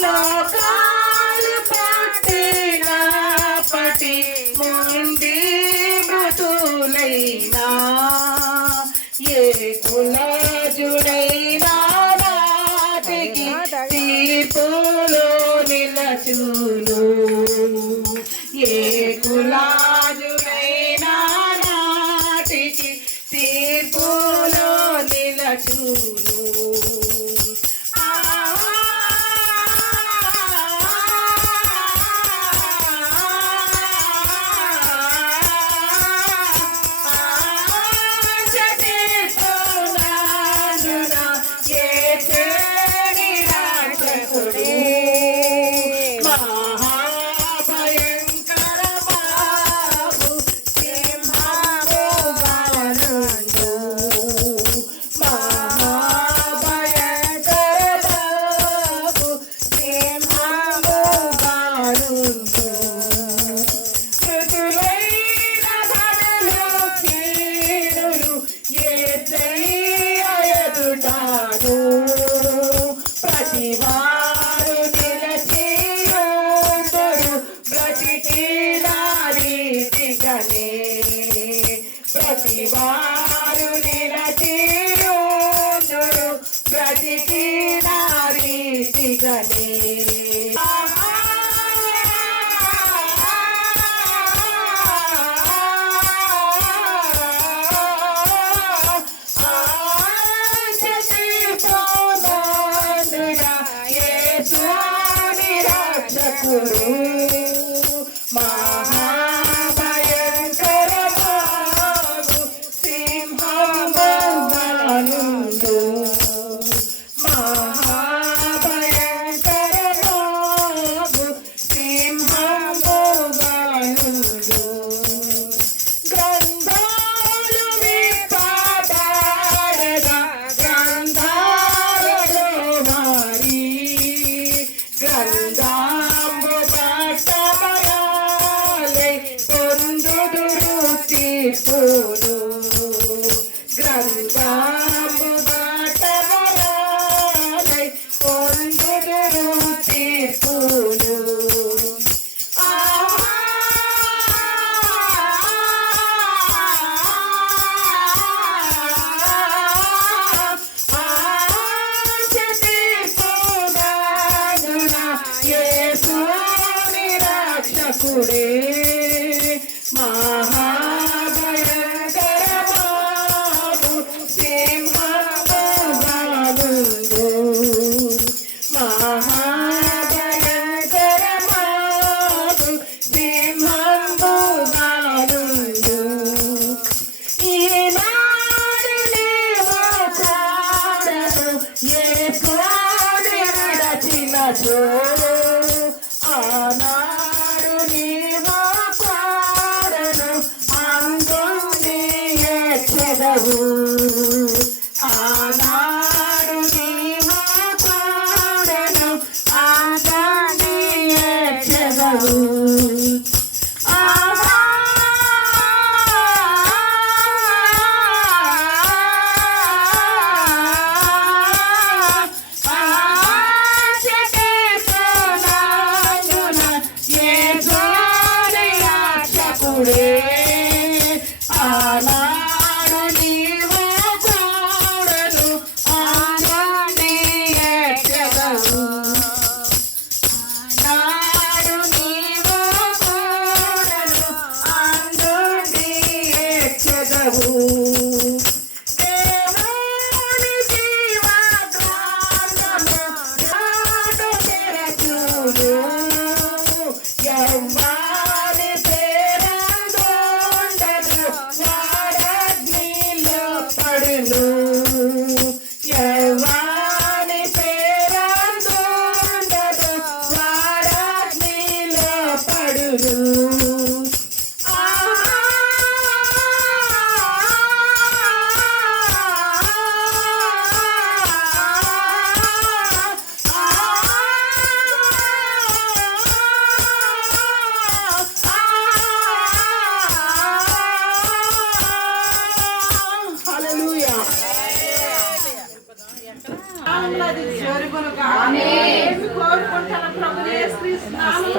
లోకాలు పట్టినప్పటి మొండి మృతులైనా ఏ కులజుడైనా నాటికి తీర్పులో నిలచును ఏ కులజుడైనా నాటికి తీర్పులో నిలచును ప్రతివారు నిలచియుందురు బ్రతికిన రీతిగనే ప్రతివారు నిలచియుందురు బ్రతికిన రీతిగనే మహాభయంకరమాగు సింహముగానుండు మహాభయంకరమాగు సింహముగానుండు గ్రంథాలు విప్పబడగా గ్రంథాలలో వారి గ్రంథాంబు పట్టబడాలి పొందుదురు తీర్పును గ్రంథాంబు పట్టబడాలి పొందుదురు తీర్పును రక్షకుడే మహాభయంకరమాగు సింహముగానుండు మహాభయంకరమాగు సింహముగానుండు ఈనాడు నీవు కూడదు యేసుని విడచినచో ఆనాడు నీవు కూడను అందుని ఎచ్చదవు ఆనాడు నీవు కూడను అందుని ఎచ్చదవు ఆనాడు నీవు కూడను ఆనాడు ఎచ్చదవు ఆనాడు నీవు కూడను ఆనాడు ఎచ్చదవు దేవుని జీవ గ్రంథము నాడు తెరచును యవ్వాని పేరందోండను వారగ్నిలో పడును యవ్వాని పేరందోండను వారగ్నిలో పడును జరుగును గాక. ఆమేన్. కోరుకుంటా యేసుక్రీస్తు నామమున